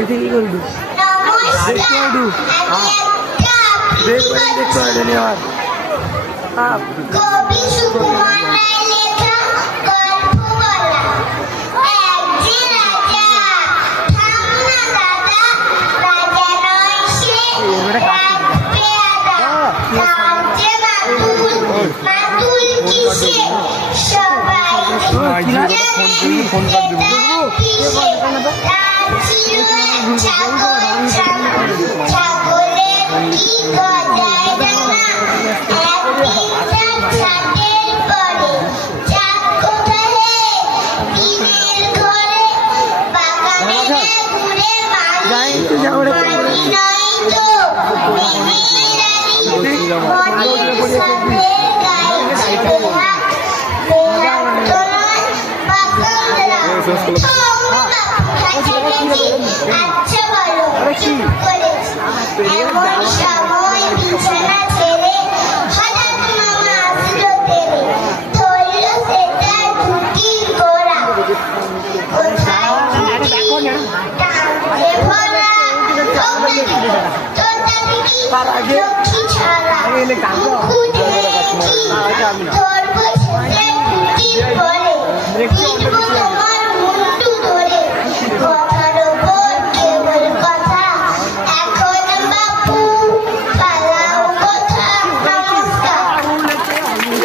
এতে কি করবি? দেখতে পারবি? দেখতে পারবি আর কবি সুকুমার রায় লেখা গল্প বলা। একদিন রাজা, থাম না দাদা, রাজা নয় সে, রাত পেয়াদা। থামছে মাতুল, মাতুল কিসে, সবাই জানে সেটা কিসে। রাত ছিল ছাগল ছানা, ছাগলের কি গজায় জানা। ছাদের পরে চাঁদ কোথায় দিনের ঘরে, বাগানে ঘুরে মালি নয় তো বনের সাথে গাইছে বেহা, বেহার তো নয় বাকলরা। আচ্ছা বলো চুপ করেছি, এমন সময় বিছানা ছেড়ে হঠাৎ মামা আসলো তেরে, ধরলো সেটা ধুতির গোড়া, কোথায় টানছে ভরা। তোর দাবি কি লক্ষ্মী ছড়া, খুঁজে ধরবো সেটা ধুতির পরে, কিনবো তোমার মুন্ডু